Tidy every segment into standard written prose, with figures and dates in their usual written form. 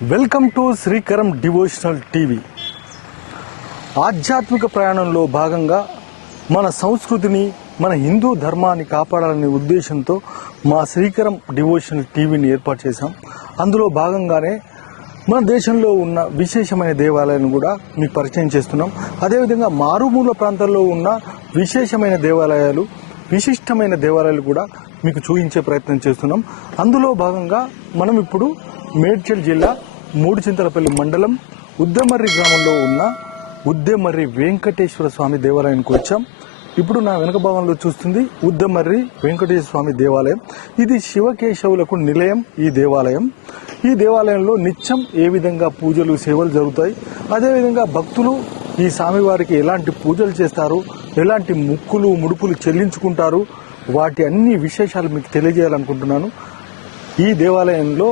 Welcome to Srikaram devotional TV. ఆధ్యాత్మిక ప్రయాణంలో భాగంగా మన సంస్కృతిని, మన హిందూ ధర్మాన్ని కాపాడాలనే ఉద్దేశంతో మా శ్రీకరం డివోషనల్ టీవీని ఏర్పాటు చేశాం. అందులో భాగంగానే మన దేశంలో ఉన్న విశేషమైన దేవాలయాలను కూడా మీకు పరిచయం చేస్తున్నాం. అదేవిధంగా మారుమూల ప్రాంతాల్లో ఉన్న విశేషమైన దేవాలయాలు, విశిష్టమైన దేవాలయాలు కూడా మీకు చూపించే ప్రయత్నం చేస్తున్నాం. అందులో భాగంగా మనం ఇప్పుడు మేడ్చల్ జిల్లా మూడుచింతలపల్లి మండలం ఉద్దెమర్రి గ్రామంలో ఉన్న ఉద్దెమర్రి వెంకటేశ్వర స్వామి దేవాలయానికి వచ్చాం. ఇప్పుడు నా వెనుక భాగంలో చూస్తుంది ఉద్దెమర్రి వెంకటేశ్వర స్వామి దేవాలయం. ఇది శివకేశవులకు నిలయం. ఈ దేవాలయంలో నిత్యం ఏ విధంగా పూజలు, సేవలు జరుగుతాయి, అదేవిధంగా భక్తులు ఈ స్వామివారికి ఎలాంటి పూజలు చేస్తారు, ఎలాంటి ముక్కులు ముడుపులు చెల్లించుకుంటారు, వాటి అన్ని విశేషాలు మీకు తెలియజేయాలనుకుంటున్నాను. ఈ దేవాలయంలో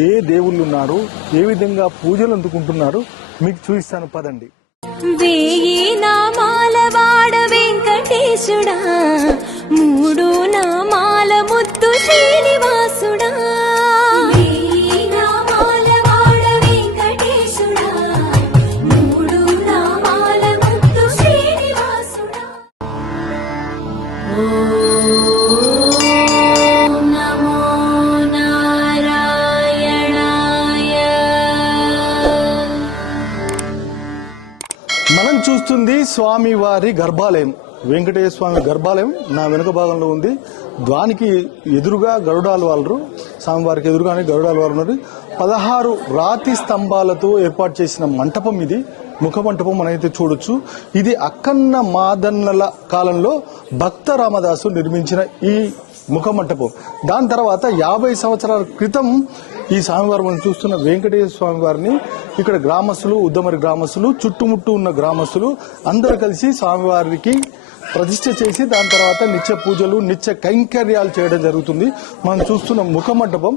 ఏ దేవుళ్ళు ఉన్నారు, ఏ విధంగా పూజలు అందుకుంటున్నారు మీకు చూపిస్తాను, పదండి. వేయి నామాల వాడ వెంకటేశుడా, మూడు నామాల ముద్దు శ్రీనివాసుడా. వేయి నామాల వాడ వెంకటేశుడా, మూడు నామాల ముద్దు శ్రీనివాసుడా. మనం చూస్తుంది స్వామివారి గర్భాలయం, వెంకటేశ్వర స్వామి గర్భాలయం నా వెనుక భాగంలో ఉంది. దానికి ఎదురుగా గరుడాల వాళ్ళు, స్వామివారికి ఎదురుగానే గరుడాల వాళ్ళు ఉన్నారు. 16 రాతి స్తంభాలతో ఏర్పాటు చేసిన మంటపం ఇది, ముఖ మంటపం మనమైతే చూడొచ్చు. ఇది అక్కన్న మాదన్నల కాలంలో భక్త రామదాసు నిర్మించిన ఈ ముఖ మంటపం. దాని తర్వాత 50 సంవత్సరాల క్రితం ఈ స్వామివారు మనం చూస్తున్న వెంకటేశ్వర స్వామి వారిని ఇక్కడ గ్రామస్తులు, ఉద్దమరి గ్రామస్తులు, చుట్టుముట్టు ఉన్న గ్రామస్తులు అందరూ కలిసి స్వామివారికి ప్రతిష్ఠ చేసి దాని తర్వాత నిత్య పూజలు, నిత్య కైంకర్యాలు చేయడం జరుగుతుంది. మనం చూస్తున్న ముఖ మంటపం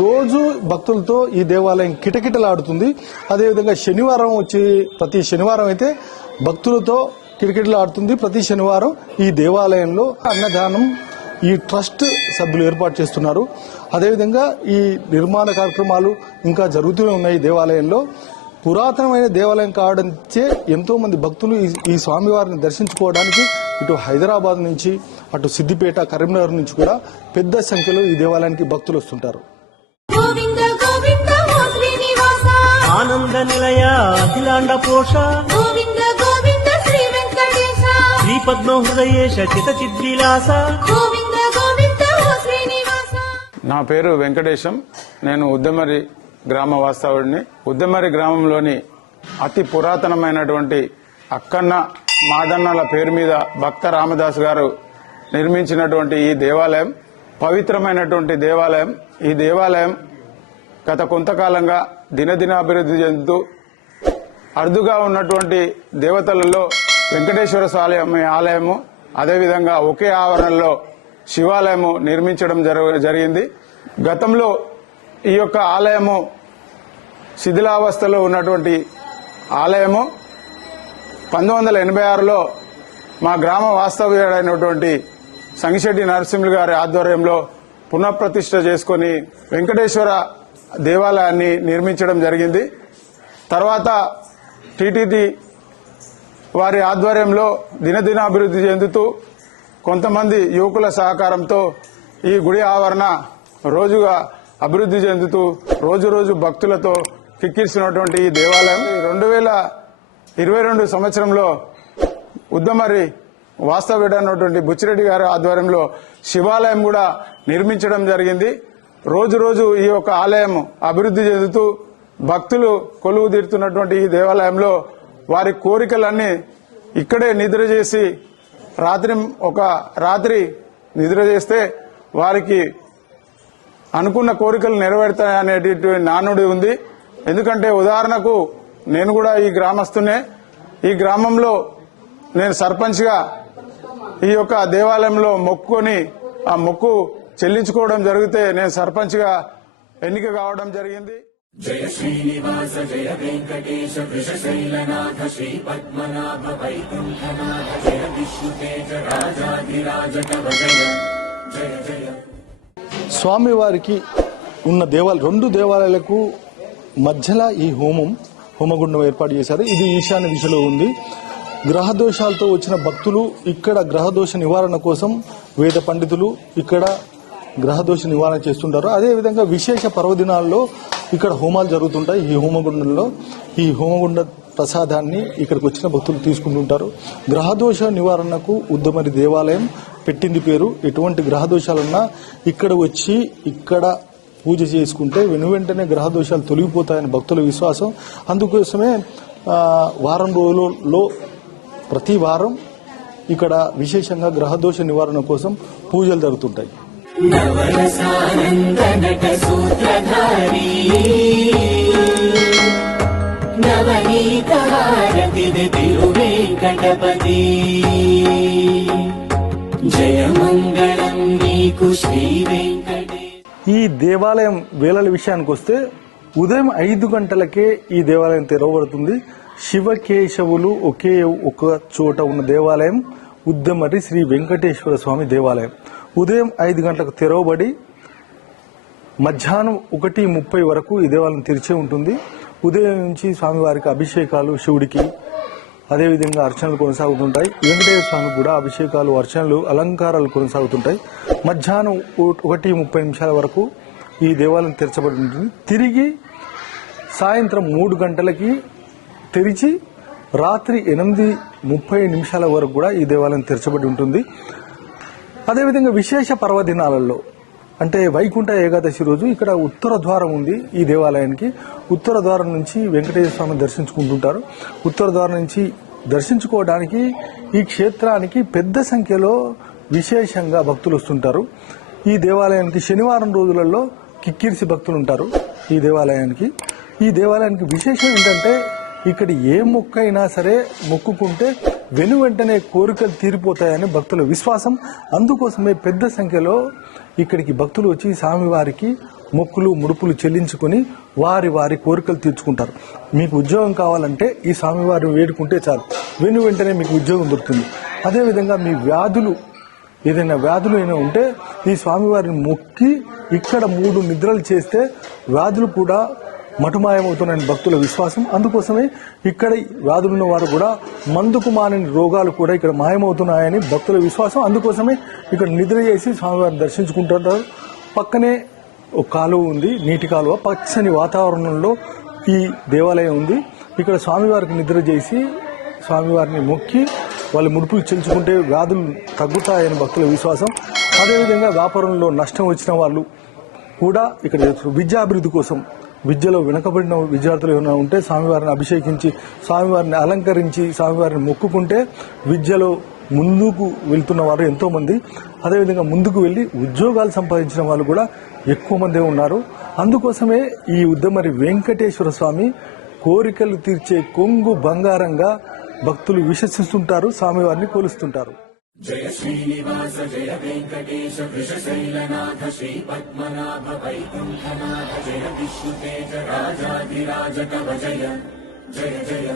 రోజు భక్తులతో ఈ దేవాలయం కిటకిటలాడుతుంది. అదేవిధంగా శనివారం వచ్చి ప్రతి శనివారం అయితే భక్తులతో కిటకిటలాడుతుంది. ప్రతి శనివారం ఈ దేవాలయంలో అన్నదానం ఈ ట్రస్ట్ సభ్యులు ఏర్పాటు చేస్తున్నారు. అదేవిధంగా ఈ నిర్మాణ కార్యక్రమాలు ఇంకా జరుగుతూనే ఉన్నాయి. దేవాలయంలో పురాతనమైన దేవాలయం కావడంచే ఎంతో మంది భక్తులు ఈ స్వామివారిని దర్శించుకోవడానికి ఇటు హైదరాబాద్ నుంచి, అటు సిద్దిపేట, కరీంనగర్ నుంచి కూడా పెద్ద సంఖ్యలో ఈ దేవాలయానికి భక్తులు వస్తుంటారు. ఆనంద నిలయ అఖిలాండ పోష గోవింద గోవింద శ్రీ వెంకటేశ, శ్రీ పద్మ హృదయేశ చిత చిద్విలాస. గోవింద గోవింద శ్రీనివాస. నా పేరు వెంకటేశం. నేను ఉద్దెమర్రి గ్రామ వాస్తవుడిని. ఉద్దెమర్రి గ్రామంలోని అతి పురాతనమైనటువంటి అక్కన్న మాదన్నల పేరు మీద భక్త రామదాసు గారు నిర్మించినటువంటి ఈ దేవాలయం పవిత్రమైనటువంటి దేవాలయం. ఈ దేవాలయం గత కొంతకాలంగా దినదిన అభివృద్ధి చెందుతూ అరుదుగా ఉన్నటువంటి దేవతలలో వెంకటేశ్వర స్వామి ఆలయము, అదేవిధంగా ఒకే ఆవరణలో శివాలయము నిర్మించడం జరిగింది. గతంలో ఈ యొక్క ఆలయము శిథిలావస్థలో ఉన్నటువంటి ఆలయము 1986లో మా గ్రామ వాస్తవ్యుడైనటువంటి సంగిశెట్టి నరసింహులు గారి ఆధ్వర్యంలో పునఃప్రతిష్ఠ చేసుకుని వెంకటేశ్వర దేవాలయాన్ని నిర్మించడం జరిగింది. తర్వాత టీటీడీ వారి ఆధ్వర్యంలో దినదిన అభివృద్ధి చెందుతూ కొంతమంది యువకుల సహకారంతో ఈ గుడి ఆవరణ రోజుగా అభివృద్ధి చెందుతూ రోజు రోజు భక్తులతో కిక్కిస్తున్నటువంటి ఈ దేవాలయం 2022 సంవత్సరంలో ఉద్దమర్రి వాస్తవ్యుడైనటువంటి బుచ్చిరెడ్డి గారి ఆధ్వర్యంలో శివాలయం కూడా నిర్మించడం జరిగింది. రోజు రోజు ఈ యొక్క ఆలయం అభివృద్ధి చెందుతూ భక్తులు కొలువు తీరుతున్నటువంటి ఈ దేవాలయంలో వారి కోరికలన్నీ ఇక్కడే నిద్ర చేసి రాత్రి నిద్ర చేస్తే వారికి అనుకున్న కోరికలు నెరవేరుతాయనేటువంటి నానుడి ఉంది. ఎందుకంటే ఉదాహరణకు నేను కూడా ఈ గ్రామస్తునే. ఈ గ్రామంలో నేను సర్పంచ్గా ఈ యొక్క దేవాలయంలో మొక్కుకొని ఆ మొక్కు చెల్లించుకోవడం జరిగితే నేను సర్పంచ్గా ఎన్నిక కావడం జరిగింది. జయ శ్రీనివాస జయ వెంకటేశ వృషశైలనాథ శ్రీ పద్మనాభ వైకుంఠనాథ జయ విష్ణుతేజ రాజాధిరాజ కవ జయ జయ జయ. స్వామివారికి ఉన్న రెండు దేవాలయాలకు మధ్యలో ఈ హోమగుండం ఏర్పాటు చేశారు. ఇది ఈశాన్య దిశలో ఉంది. గ్రహదోషాలతో వచ్చిన భక్తులు ఇక్కడ గ్రహదోష నివారణ కోసం వేద పండితులు ఇక్కడ గ్రహదోష నివారణ చేస్తుంటారు. అదేవిధంగా విశేష పర్వదినాల్లో ఇక్కడ హోమాలు జరుగుతుంటాయి. ఈ హోమగుండంలో ఈ హోమగుండ ప్రసాదాన్ని ఇక్కడికి వచ్చిన భక్తులు తీసుకుంటుంటారు. గ్రహదోష నివారణకు ఉద్దమరి దేవాలయం పెట్టింది పేరు. ఎటువంటి గ్రహదోషాలున్నా ఇక్కడ వచ్చి ఇక్కడ పూజ చేసుకుంటే వెనువెంటనే గ్రహదోషాలు తొలగిపోతాయని భక్తుల విశ్వాసం. అందుకోసమే వారం రోజులలో ప్రతి వారం ఇక్కడ విశేషంగా గ్రహదోష నివారణ కోసం పూజలు జరుగుతుంటాయి. నవరసానంద నట సూత్రధారీ నవనీత హారతిది తిరువేంకటపతి జయమంగళం నీకు శ్రీ వెంకటే. ఈ దేవాలయం వేళల విషయానికి వస్తే ఉదయం 5 గంటలకే ఈ దేవాలయం తెరవబడుతుంది. శివకేశవులు ఒకే ఒక చోట ఉన్న దేవాలయం ఉద్దమరి శ్రీ వెంకటేశ్వర స్వామి దేవాలయం. ఉదయం 5 గంటలకు తెరవబడి మధ్యాహ్నం 1:30 వరకు ఈ దేవాలయం తెరిచే ఉంటుంది. ఉదయం నుంచి స్వామివారికి అభిషేకాలు, శివుడికి అదేవిధంగా అర్చనలు కొనసాగుతుంటాయి. వెంకటేశ్వర స్వామికి కూడా అభిషేకాలు, అర్చనలు, అలంకారాలు కొనసాగుతుంటాయి. మధ్యాహ్నం 1:30 వరకు ఈ దేవాలయం తెరచబడి ఉంటుంది. తిరిగి సాయంత్రం 3 గంటలకి తెరిచి రాత్రి 8:30 వరకు కూడా ఈ దేవాలయం తెరచబడి ఉంటుంది. అదేవిధంగా విశేష పర్వదినాలలో అంటే వైకుంఠ ఏకాదశి రోజు ఇక్కడ ఉత్తర ద్వారం ఉంది ఈ దేవాలయానికి. ఉత్తర ద్వారం నుంచి వెంకటేశ్వర స్వామిని దర్శించుకుంటుంటారు. ఉత్తర ద్వారం నుంచి దర్శించుకోవడానికి ఈ క్షేత్రానికి పెద్ద సంఖ్యలో విశేషంగా భక్తులు వస్తుంటారు. ఈ దేవాలయానికి శనివారం రోజులలో కిక్కిరిసి భక్తులు ఉంటారు. ఈ దేవాలయానికి విశేషం ఏంటంటే ఇక్కడ ఏ మొక్క అయినా సరే మొక్కుకుంటే వెంటనే కోరికలు తీరిపోతాయని భక్తుల విశ్వాసం. అందుకోసమే పెద్ద సంఖ్యలో ఇక్కడికి భక్తులు వచ్చి స్వామివారికి మొక్కులు, ముడుపులు చెల్లించుకుని వారి కోరికలు తీర్చుకుంటారు. మీకు ఉద్యోగం కావాలంటే ఈ స్వామివారిని వేడుకుంటే చాలు, వెంటనే మీకు ఉద్యోగం దొరుకుతుంది. అదేవిధంగా మీ ఏదైనా వ్యాధులు ఉంటే ఈ స్వామివారిని మొక్కి ఇక్కడ 3 నిద్రలు చేస్తే వ్యాధులు కూడా మటుమాయమవుతున్నాయని భక్తుల విశ్వాసం. అందుకోసమే ఇక్కడ వ్యాధులున్న వారు కూడా మందుకు మానని రోగాలు కూడా ఇక్కడ మాయమవుతున్నాయని భక్తుల విశ్వాసం. అందుకోసమే ఇక్కడ నిద్ర చేసి స్వామివారిని దర్శించుకుంటుంటారు. పక్కనే ఒక కాలువ ఉంది, నీటి కాలువ. పచ్చని వాతావరణంలో ఈ దేవాలయం ఉంది. ఇక్కడ స్వామివారికి నిద్ర చేసి స్వామివారిని మొక్కి వాళ్ళు ముడుపులు చెల్చుకుంటే వ్యాధులు తగ్గుతాయని భక్తుల విశ్వాసం. అదేవిధంగా వ్యాపారంలో నష్టం వచ్చిన వాళ్ళు కూడా ఇక్కడ విద్యాభివృద్ధి కోసం, విద్యలో వెనుకబడిన విద్యార్థులు ఏమైనా ఉంటే స్వామివారిని అభిషేకించి, స్వామివారిని అలంకరించి, స్వామివారిని మొక్కుకుంటే విద్యలో ముందుకు వెళ్తున్న వారు ఎంతో మంది, అదేవిధంగా ముందుకు వెళ్లి ఉద్యోగాలు సంపాదించిన వాళ్ళు కూడా ఎక్కువ మందే ఉన్నారు. అందుకోసమే ఈ ఉద్దమరి వెంకటేశ్వర స్వామి కోరికలు తీర్చే కొంగు బంగారంగా భక్తులు విశ్వసిస్తుంటారు, స్వామివారిని కొలుస్తుంటారు. జయ శ్రీనివాస జయ వెంకటేశ వృషశైలనాథ శ్రీ పద్మనాభ వైకుంఠనాథ జయ విష్ణుతేజ రాజాధిరాజ కవ జయ జయ జయ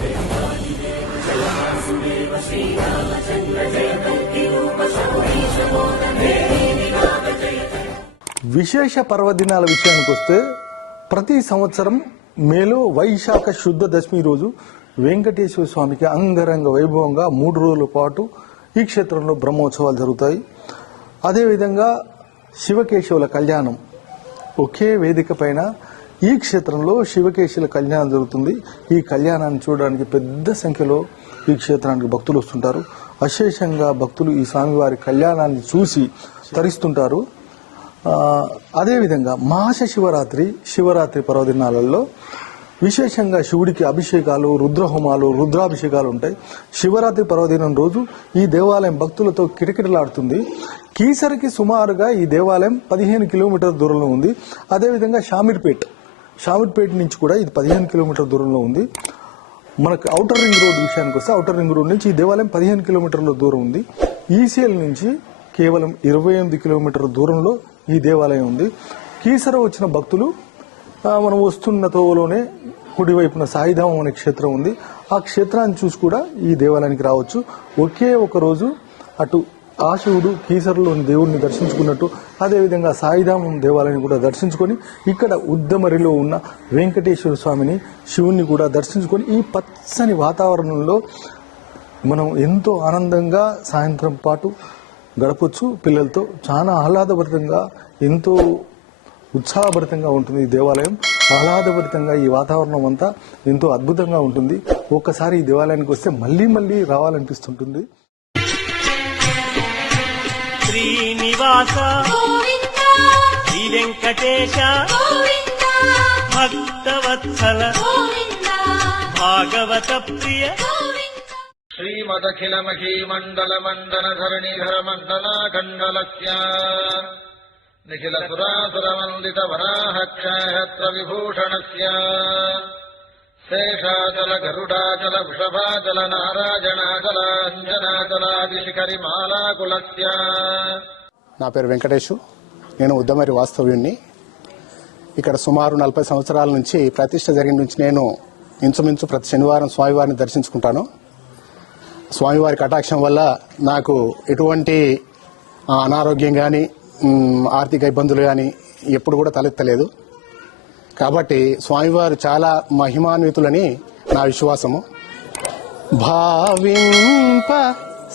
దేవాదిదేవ జయ వాసుదేవ శ్రీరామచంద్ర జయ కల్కి రూప శౌరీశ మోదనాథ జయ జయ. విశేష పర్వదినాల విషయానికి వస్తే ప్రతి సంవత్సరం మేలో వైశాఖ శుద్ధ దశమి రోజు వెంకటేశ్వర స్వామికి అంగరంగ వైభవంగా 3 రోజుల పాటు ఈ క్షేత్రంలో బ్రహ్మోత్సవాలు జరుగుతాయి. అదేవిధంగా శివకేశవుల కళ్యాణం ఒకే వేదిక పైన ఈ క్షేత్రంలో శివకేశవుల కళ్యాణం జరుగుతుంది. ఈ కళ్యాణాన్ని చూడడానికి పెద్ద సంఖ్యలో ఈ క్షేత్రానికి భక్తులు వస్తుంటారు. అశేషంగా భక్తులు ఈ స్వామివారి కళ్యాణాన్ని చూసి తరిస్తుంటారు. అదేవిధంగా శివరాత్రి పర్వదినాలలో విశేషంగా శివుడికి అభిషేకాలు, రుద్రహోమాలు, రుద్రాభిషేకాలు ఉంటాయి. శివరాత్రి పర్వదినం రోజు ఈ దేవాలయం భక్తులతో కిటకిటలాడుతుంది. కీసరికి సుమారుగా ఈ దేవాలయం 15 కిలోమీటర్ల దూరంలో ఉంది. అదేవిధంగా షామీర్పేట నుంచి కూడా ఇది 15 కిలోమీటర్ల దూరంలో ఉంది. మనకు ఔటర్ రింగ్ రోడ్ విషయానికి వస్తే ఔటర్ రింగ్ రోడ్ నుంచి ఈ దేవాలయం 15 కిలోమీటర్ల దూరం ఉంది. ఈసీఎల్ నుంచి కేవలం 28 కిలోమీటర్ల దూరంలో ఈ దేవాలయం ఉంది. కీసర వచ్చిన భక్తులు మనం వస్తున్న తోవలోనే కుడివైపున సాయిధామం అనే క్షేత్రం ఉంది. ఆ క్షేత్రాన్ని చూసి కూడా ఈ దేవాలయానికి రావచ్చు. ఒకే ఒక రోజు అటు ఆ శివుడు కీసరలోని దేవుడిని దర్శించుకున్నట్టు అదేవిధంగా సాయిధామం దేవాలయాన్ని కూడా దర్శించుకొని ఇక్కడ ఉద్దమరిలో ఉన్న వెంకటేశ్వర స్వామిని శివుణ్ణి కూడా దర్శించుకొని ఈ పచ్చని వాతావరణంలో మనం ఎంతో ఆనందంగా సాయంత్రం పాటు గడపొచ్చు. పిల్లలతో చాలా ఆహ్లాదభరితంగా ఎంతో ఉత్సాహభరితంగా ఉంటుంది ఈ దేవాలయం. ఆహ్లాదభరితంగా ఈ వాతావరణం అంతా ఎంతో అద్భుతంగా ఉంటుంది. ఒక్కసారి ఈ దేవాలయానికి వస్తే మళ్ళీ మళ్ళీ రావాలనిపిస్తుంటుంది. శ్రీనివాస గోవింద శ్రీ వెంకటేశ గోవింద భక్తవత్సల గోవింద భాగవత ప్రియ గోవింద श्रीमदखिलमखीमण्डलमण्डनधरणिधरमण्डलाखण्डलस्य निखिलसुरासुरवन्दितवराहक्षयत्र विभूषणस्य शेषाचल वृषभाचल नारायणाचल अञ्जनाचलादिशिखरिमालाकुलस्य. నా పేరు వెంకటేషు. నేను ఉద్దమరి వాస్తవ్యుణ్ణి. ఇక్కడ సుమారు 40 సంవత్సరాల నుంచి ప్రతిష్ట జరిగిన నుంచి నేను ఇంచుమించు ప్రతి శనివారం స్వామివారిని దర్శించుకుంటాను. స్వామివారి కటాక్షం వల్ల నాకు ఎటువంటి అనారోగ్యం కానీ ఆర్థిక ఇబ్బందులు కానీ ఎప్పుడు కూడా తలెత్తలేదు. కాబట్టి స్వామివారు చాలా మహిమాన్వితులని నా విశ్వాసము. భావింప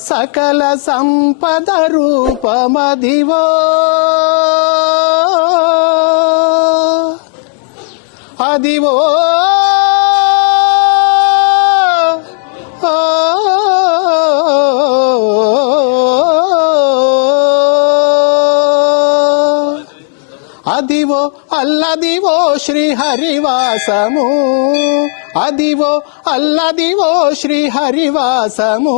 సకల సంపద రూపమదివో అదివో అదివో అల్లదివో శ్రీహరివాసము అదివో అల్లదివో శ్రీహరివాసము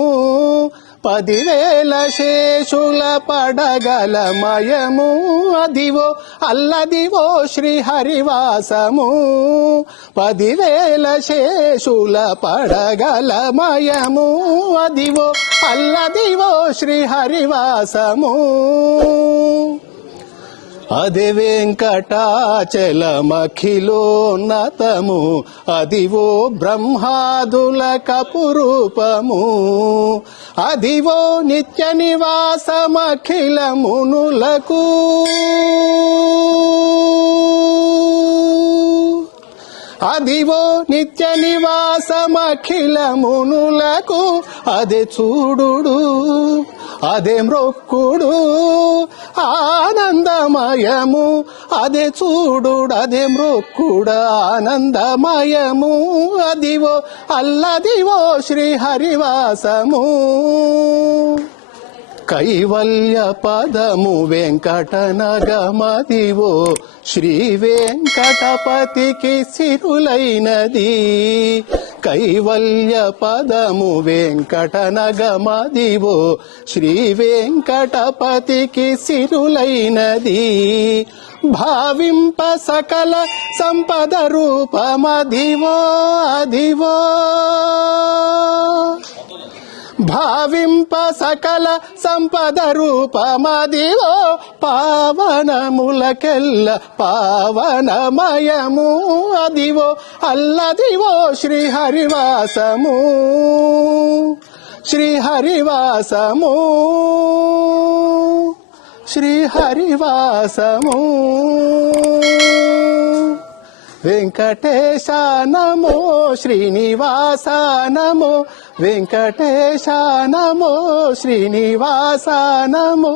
10,000 శేషుల పడగలమయము అదివో అల్లదివో శ్రీహరివాసము 10,000 శేషుల పడగలమయము అదివో అల్లదివో శ్రీహరివాసము అదే వెంకటాచలమఖిలోన్నతము అదివో బ్రహ్మాదుల కపురూపము అదివో నిత్య నివాసమఖిల మునులకు అదివో నిత్య నివాసమఖిల మునులకు అదే చూడుడు అదే మ్రొక్కుడు ఆనందమయము అదే చూడుడు అదే మ్రొక్కుడు ఆనందమయము అదివో అల్లదివో శ్రీహరివాసము కైవల్య పదము వెంకటనగమదివో శ్రీ వెంకటపతికి సిరులైనది కైవల్య పదము వెంకటనగమదివో శ్రీ వెంకటపతికి సిరులైనది భావింప సకల సంపద రూపమదివో అదివో భావింప సకల సంపద రూపమదివో పావనములకెల్ల పావనమయము అదివో అల్లదివో శ్రీహరివాసము శ్రీహరివాసము శ్రీహరివాసము వెంకటేశ నమో శ్రీనివాస నమో వెంకటేశ నమో శ్రీనివాస నమో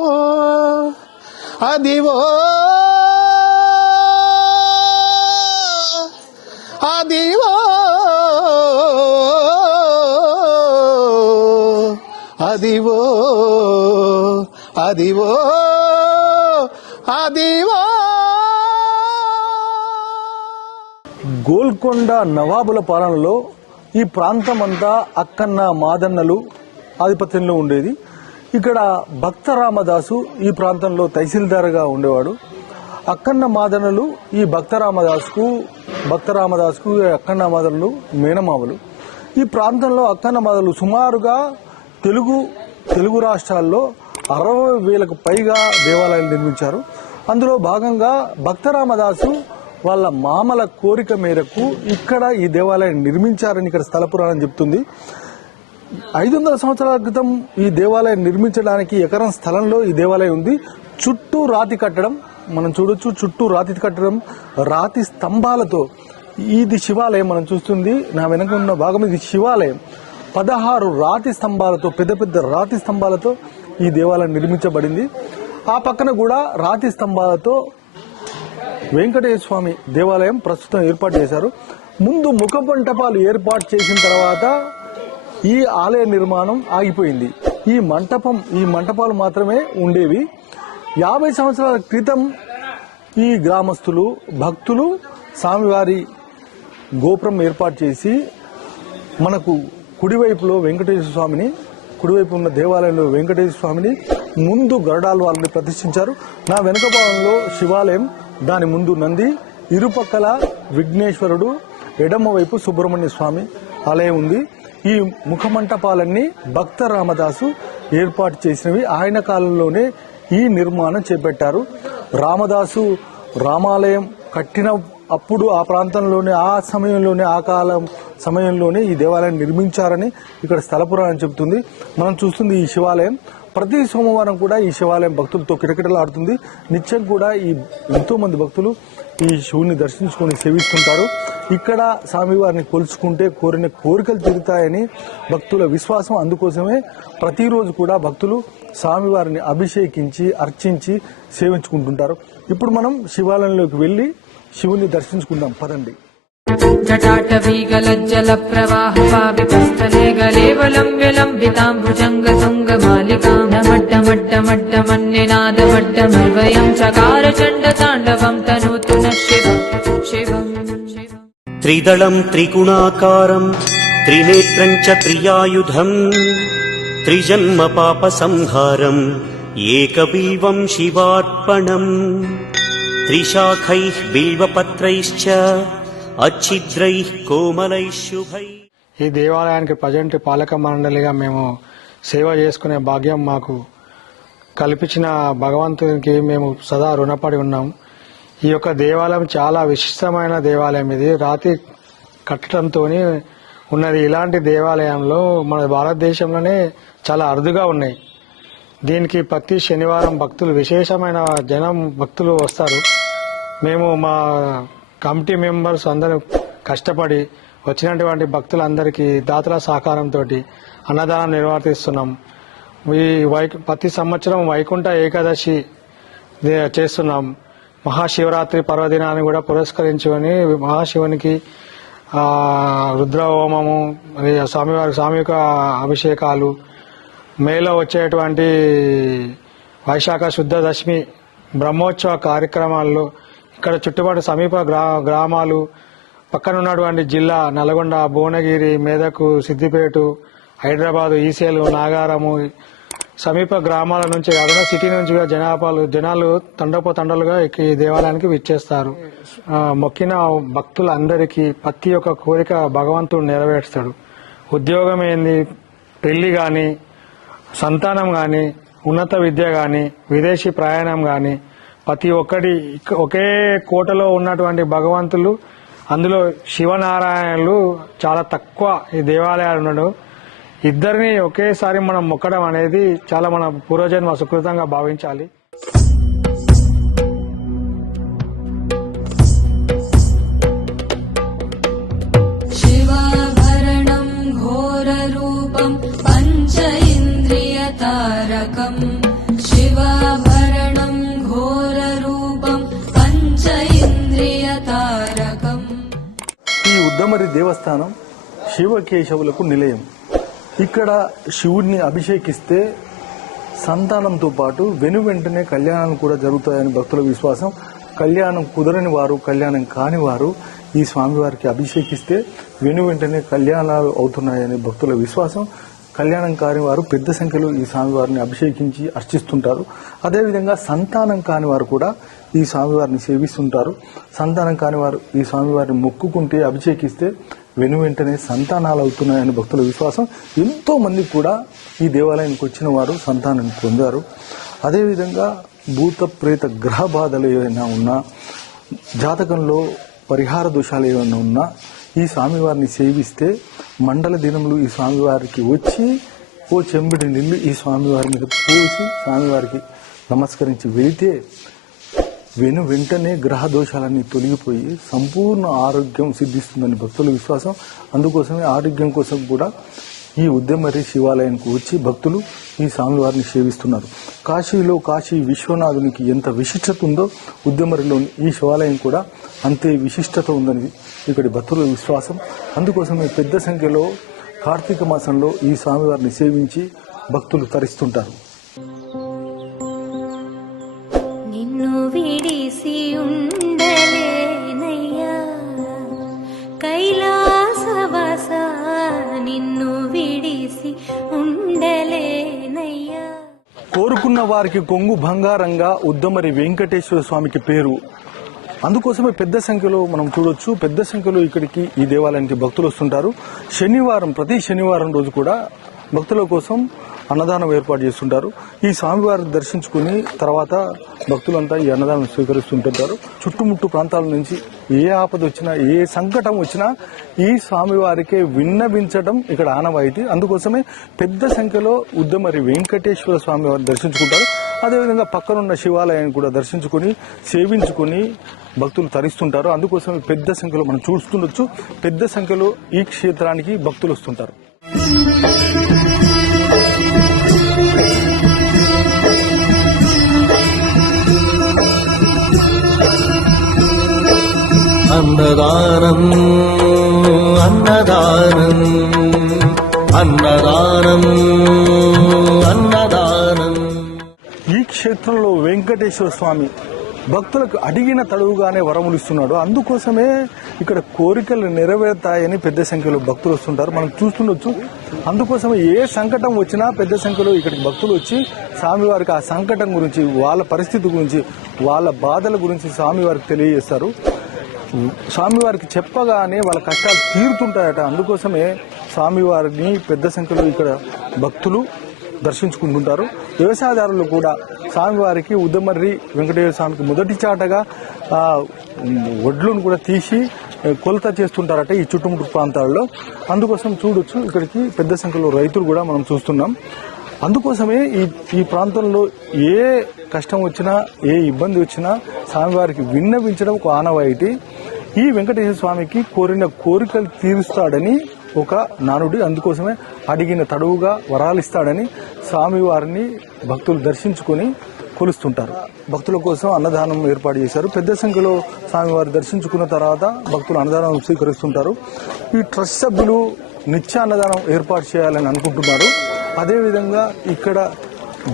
అదివో అదివో అదివో అదివో అదివో గోల్కొండ నవాబుల పాలనలో ఈ ప్రాంతం అంతా అక్కన్న మాదన్నలు ఆధిపత్యంలో ఉండేది. ఇక్కడ భక్త రామదాసు ఈ ప్రాంతంలో తహసీల్దార్గా ఉండేవాడు. అక్కన్న మాదన్నలు ఈ భక్త రామదాసుకు అక్కన్న మాదన్నలు మేనమామలు. ఈ ప్రాంతంలో అక్కన్న మాదలు సుమారుగా తెలుగు రాష్ట్రాల్లో 60,000కు పైగా దేవాలయాలు నిర్మించారు. అందులో భాగంగా భక్త రామదాసు వాళ్ళ మామల కోరిక మేరకు ఇక్కడ ఈ దేవాలయం నిర్మించారని ఇక్కడ స్థల పురాణం చెప్తుంది. 500 సంవత్సరాల క్రితం ఈ దేవాలయం నిర్మించడానికి ఎకరం స్థలంలో ఈ దేవాలయం ఉంది. చుట్టూ రాతి కట్టడం మనం చూడొచ్చు. చుట్టూ రాతి కట్టడం, రాతి స్తంభాలతో ఇది శివాలయం మనం చూస్తుంది. నా వెనక ఉన్న భాగం ఇది శివాలయం. 16 రాతి స్తంభాలతో, పెద్ద పెద్ద రాతి స్తంభాలతో ఈ దేవాలయం నిర్మించబడింది. ఆ పక్కన కూడా రాతి స్తంభాలతో వెంకటేశ్వర స్వామి దేవాలయం ప్రస్తుతం ఏర్పాటు చేశారు. ముందు ముఖ మంటపాలు ఏర్పాటు చేసిన తర్వాత ఈ ఆలయ నిర్మాణం ఆగిపోయింది. ఈ మంటపాలు మాత్రమే ఉండేవి. 50 సంవత్సరాల క్రితం ఈ గ్రామస్తులు, భక్తులు స్వామివారి గోపురం ఏర్పాటు చేసి మనకు కుడివైపులో వెంకటేశ్వర స్వామిని, కుడివైపు ఉన్న దేవాలయంలో వెంకటేశ్వర స్వామిని, ముందు గరుడాళ్వారిని ప్రతిష్ఠించారు. నా వెనుక భాగంలో శివాలయం, దాని ముందు నంది, ఇరుపక్కల విఘ్నేశ్వరుడు, ఎడమ వైపు సుబ్రహ్మణ్య స్వామి ఆలయం ఉంది. ఈ ముఖ మంటపాలన్నీ భక్త రామదాసు ఏర్పాటు చేసినవి. ఆయన కాలంలోనే ఈ నిర్మాణం చేపట్టారు. రామదాసు రామాలయం కట్టిన అప్పుడు ఆ ప్రాంతంలోనే, ఆ సమయంలోనే, ఆ కాలం సమయంలోనే ఈ దేవాలయం నిర్మించారని ఇక్కడ స్థల పురాణం చెబుతుంది. మనం చూస్తుంది ఈ శివాలయం. ప్రతి సోమవారం కూడా ఈ శివాలయం భక్తులతో కిటకిటలాడుతుంది. నిత్యం కూడా ఎంతో మంది భక్తులు ఈ శివుని దర్శించుకొని సేవిస్తుంటారు. ఇక్కడ స్వామివారిని కొలుచుకుంటే కోరిన కోరికలు తీరుతాయని భక్తుల విశ్వాసం. అందుకోసమే ప్రతిరోజు కూడా భక్తులు స్వామివారిని అభిషేకించి, అర్చించి సేవించుకుంటుంటారు. ఇప్పుడు మనం శివాలయంలోకి వెళ్లి శివుని దర్శించుకుందాం, పదండి. जटाटवीगलज्जल प्रवाह पावितस्थले गलेवलम्ब्य लम्बिताम्बुजङ्ग तुङ्गमालिकां नमड्डमड्डमड्डमन्निनादमड्डमर्वयं चकार चण्डताण्डवं तनोतु नः शिवम् त्रिदलं त्रिगुणाकारं त्रिनेत्रं च त्रियायुधम् त्रिजन्म पापसंहारम् एकबिल्वं शिवार्पणम् त्रिशाखैः बिल्वपत्रैश्च అచ్చిద్రై కోమలై శుభై. ఈ దేవాలయానికి ప్రజెంట్ పాలక మండలిగా మేము సేవ చేసుకునే భాగ్యం మాకు కల్పించిన భగవంతునికి మేము సదా రుణపడి ఉన్నాం. ఈ యొక్క దేవాలయం చాలా విశిష్టమైన దేవాలయం. ఇది రాతి కట్టడంతో ఉన్నది. ఇలాంటి దేవాలయంలో మన భారతదేశంలోనే చాలా అరుదుగా ఉన్నాయి. దీనికి ప్రతి శనివారం భక్తులు, విశేషమైన భక్తులు వస్తారు. మేము మా కమిటీ మెంబర్స్ అందరూ కష్టపడి వచ్చినటువంటి భక్తులందరికీ దాతల సహకారంతో అన్నదానం నిర్వర్తిస్తున్నాం. ప్రతి సంవత్సరం వైకుంఠ ఏకాదశి చేస్తున్నాం. మహాశివరాత్రి పర్వదినాన్ని కూడా పురస్కరించుకొని మహాశివునికి రుద్ర హోమము, స్వామివారి సామూహిక అభిషేకాలు, మేలో వచ్చేటువంటి వైశాఖ శుద్ధ దశమి బ్రహ్మోత్సవ కార్యక్రమాల్లో ఇక్కడ చుట్టుపక్కల సమీప గ్రామాలు, పక్కన ఉన్నటువంటి జిల్లా నల్గొండ, భువనగిరి, మెదక్, సిద్దిపేట, హైదరాబాదు, ఈసేలు, నాగారము సమీప గ్రామాల నుంచి కాకుండా సిటీ నుంచి జనాలు తండలుగా ఈ దేవాలయానికి విచ్చేస్తారు. మొక్కిన భక్తులందరికీ ప్రతి ఒక్క కోరిక భగవంతుడు నెరవేర్స్తాడు. ఉద్యోగం ఏంది, పెళ్లి గాని, సంతానం గాని, ఉన్నత విద్య గాని, విదేశీ ప్రయాణం గాని, ప్రతి ఒక్కటి ఒకే కోటలో ఉన్నటువంటి భగవంతులు, అందులో శివనారాయణులు చాలా తక్కువ ఈ దేవాలయాలు ఉండడు. ఇద్దరిని ఒకేసారి మనం మొక్కడం అనేది చాలా మన పూర్వజన్మ సుకృతంగా భావించాలి. శివాభరణం ఘోర రూపం పంచ ఇంద్రియ తారకం. శివాభరణం ఘోర రూపం పంచ ఇంద్రియ తారకం. ఈ ఉద్దమరి దేవస్థానం శివకేశవులకు నిలయం. ఇక్కడ శివుడిని అభిషేకిస్తే సంతానంతో పాటు వెంటనే కళ్యాణాలు కూడా జరుగుతాయని భక్తుల విశ్వాసం. కళ్యాణం కుదరని వారు, కళ్యాణం కాని వారు ఈ స్వామివారికి అభిషేకిస్తే వెంటనే కళ్యాణాలు అవుతున్నాయని భక్తుల విశ్వాసం. కళ్యాణం కాని వారు పెద్ద సంఖ్యలో ఈ స్వామివారిని అభిషేకించి అర్చిస్తుంటారు. అదేవిధంగా సంతానం కాని వారు కూడా ఈ స్వామివారిని సేవిస్తుంటారు. సంతానం కాని వారు ఈ స్వామివారిని మొక్కుకుంటే, అభిషేకిస్తే వెంటనే సంతానాలు అవుతున్నాయని భక్తుల విశ్వాసం. ఎంతో మంది కూడా ఈ దేవాలయానికి వచ్చిన వారు సంతానాన్ని పొందారు. అదేవిధంగా భూత ప్రేత గ్రహ బాధలు ఏమైనా ఉన్నా, జాతకంలో పరిహార దోషాలు ఏమైనా ఉన్నా ఈ స్వామివారిని సేవిస్తే మండల దినములు ఈ స్వామివారికి వచ్చి ఓ చెంబుడి నీళ్లు ఈ స్వామివారి మీద పోసి స్వామివారికి నమస్కరించి వెళితే వెంటనే గ్రహ దోషాలన్నీ తొలగిపోయి సంపూర్ణ ఆరోగ్యం సిద్ధిస్తుందని భక్తుల విశ్వాసం. అందుకోసమే ఆరోగ్యం కోసం కూడా ఈ ఉద్దమర్రి శివాలయానికి వచ్చి భక్తులు ఈ స్వామివారిని సేవిస్తున్నారు. కాశీలో కాశీ విశ్వనాథునికి ఎంత విశిష్టత ఉందో ఉద్దమర్రిలోని ఈ శివాలయం కూడా అంతే విశిష్టత ఉందని ఇక్కడి భక్తుల విశ్వాసం. అందుకోసమే పెద్ద సంఖ్యలో కార్తీక మాసంలో ఈ స్వామివారిని సేవించి భక్తులు తరిస్తుంటారు. నిన్ను విడిసి ఉండలేనయ్యా కైలాసవాస నిన్ను విడిసి ఉండలేనయ్యా. కోరుకున్న వారికి కొంగు బంగారంగా ఉద్దమరి వెంకటేశ్వర స్వామికి పేరు. అందుకోసమే పెద్ద సంఖ్యలో మనం చూడొచ్చు, పెద్ద సంఖ్యలో ఇక్కడికి ఈ దేవాలయానికి భక్తులు వస్తుంటారు. ప్రతి శనివారం రోజు కూడా భక్తుల కోసం అన్నదానం ఏర్పాటు చేస్తుంటారు. ఈ స్వామివారిని దర్శించుకుని తర్వాత భక్తులంతా ఈ అన్నదానం స్వీకరిస్తుంటారు. చుట్టుముట్టు ప్రాంతాల నుంచి ఏ ఆపద వచ్చినా ఏ సంకటం వచ్చినా ఈ స్వామివారికే విన్నవించడం ఇక్కడ ఆనవాయితీ. అందుకోసమే పెద్ద సంఖ్యలో ఉద్దమరి వెంకటేశ్వర స్వామివారిని దర్శించుకుంటారు. అదేవిధంగా పక్కనున్న శివాలయాన్ని కూడా దర్శించుకుని సేవించుకుని భక్తులు తరిస్తుంటారు. అందుకోసం పెద్ద సంఖ్యలో మనం చూస్తుండొచ్చు, పెద్ద సంఖ్యలో ఈ క్షేత్రానికి భక్తులు వస్తుంటారు. అన్నదానం అన్నదానం అన్నదానం అన్నదానం. ఈ క్షేత్రంలో వెంకటేశ్వర స్వామి భక్తులకు అడిగిన తడువుగానే వరములు ఇస్తున్నాడు. అందుకోసమే ఇక్కడ కోరికలు నెరవేరుతాయని పెద్ద సంఖ్యలో భక్తులు వస్తుంటారు. మనం చూస్తుండొచ్చు. అందుకోసమే ఏ సంకటం వచ్చినా పెద్ద సంఖ్యలో ఇక్కడికి భక్తులు వచ్చి స్వామివారికి ఆ సంకటం గురించి, వాళ్ళ పరిస్థితి గురించి, వాళ్ళ బాధల గురించి స్వామివారికి తెలియజేస్తారు. స్వామివారికి చెప్పగానే వాళ్ళ కష్టాలు తీరుతుంటాయట. అందుకోసమే స్వామివారిని పెద్ద సంఖ్యలో ఇక్కడ భక్తులు దర్శించుకుంటుంటారు. వ్యవసాయదారులు కూడా స్వామివారికి ఉద్దమర్రి వెంకటేశ్వర స్వామికి మొదటి చాటగా వడ్లను కూడా తీసి కొలత చేస్తుంటారట ఈ చుట్టుముట్టు ప్రాంతాల్లో. అందుకోసం చూడొచ్చు ఇక్కడికి పెద్ద సంఖ్యలో రైతులు కూడా మనం చూస్తున్నాం. అందుకోసమే ఈ ప్రాంతంలో ఏ కష్టం వచ్చినా ఏ ఇబ్బంది వచ్చినా స్వామివారికి విన్నవించడం ఒక ఆనవాయితీ. ఈ వెంకటేశ్వర స్వామికి కోరిన కోరికలు తీరుస్తాడని ఒక నానుడి. అందుకోసమే అడిగిన తడువుగా వరాలిస్తాడని స్వామివారిని భక్తులు దర్శించుకుని కొలుస్తుంటారు. భక్తుల కోసం అన్నదానం ఏర్పాటు చేశారు. పెద్ద సంఖ్యలో స్వామివారి దర్శించుకున్న తర్వాత భక్తులు అన్నదానం స్వీకరిస్తుంటారు. ఈ ట్రస్ట్ సభ్యులు నిత్య అన్నదానం ఏర్పాటు చేయాలని అనుకుంటున్నారు. అదేవిధంగా ఇక్కడ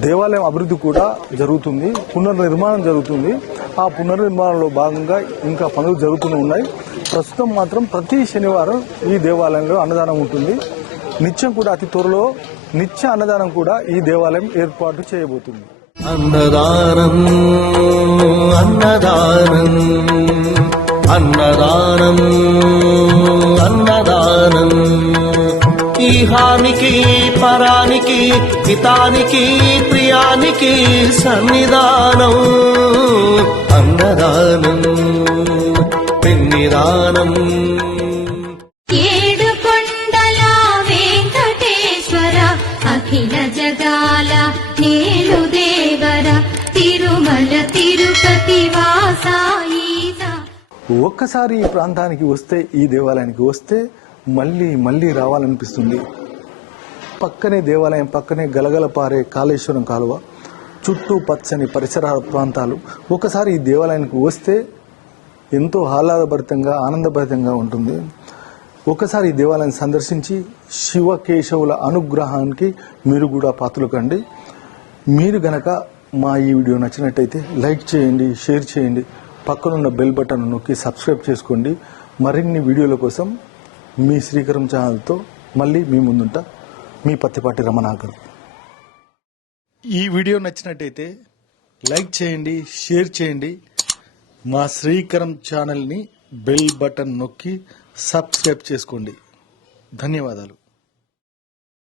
దేవాలయం అభివృద్ధి కూడా జరుగుతుంది, పునర్నిర్మాణం జరుగుతుంది. ఆ పునర్నిర్మాణంలో భాగంగా ఇంకా పనులు జరుగుతూనే ఉన్నాయి. ప్రస్తుతం మాత్రం ప్రతి శనివారం ఈ దేవాలయంలో అన్నదానం ఉంటుంది. నిత్యం కూడా అతి త్వరలో నిత్య అన్నదానం కూడా ఈ దేవాలయం ఏర్పాటు చేయబోతుంది. అన్నదానం అన్నదానం అన్నదానం అన్నదానం. ఈహానికి పరానికి హితానికి ప్రియానికి సన్నిధానం. అన్నదానం పెన్నిదానం. ఏడు కొండల వెంకటేశ్వర అఖిల జగాల నేలు దేవర తిరుమల తిరుపతి వాసాయిదా. ఒక్కసారి ఈ ప్రాంతానికి వస్తే, ఈ దేవాలయానికి వస్తే మళ్ళీ రావాలనిపిస్తుంది. పక్కనే దేవాలయం, పక్కనే గలగల పారే కాళేశ్వరం కాలువ, చుట్టూ పచ్చని పరిసర ప్రాంతాలు. ఒకసారి ఈ దేవాలయానికి వస్తే ఎంతో ఆహ్లాదభరితంగా ఆనందభరితంగా ఉంటుంది. ఒకసారి ఈ దేవాలయాన్ని సందర్శించి శివకేశవుల అనుగ్రహానికి మీరు కూడా పాత్రలు కండి. మీరు గనక మా ఈ వీడియో నచ్చినట్టయితే లైక్ చేయండి, షేర్ చేయండి, పక్కనున్న బెల్ బటన్ నొక్కి సబ్స్క్రైబ్ చేసుకోండి. మరిన్ని వీడియోల కోసం మీ శ్రీకరం ఛానల్తో మళ్ళీ మీ ముందుంటా. మీ పత్తిపాటి రమణాకర్. ఈ వీడియో నచ్చినట్టయితే లైక్ చేయండి, షేర్ చేయండి. మా శ్రీకరం ఛానల్ని బెల్ బటన్ నొక్కి సబ్స్క్రైబ్ చేసుకోండి. ధన్యవాదాలు.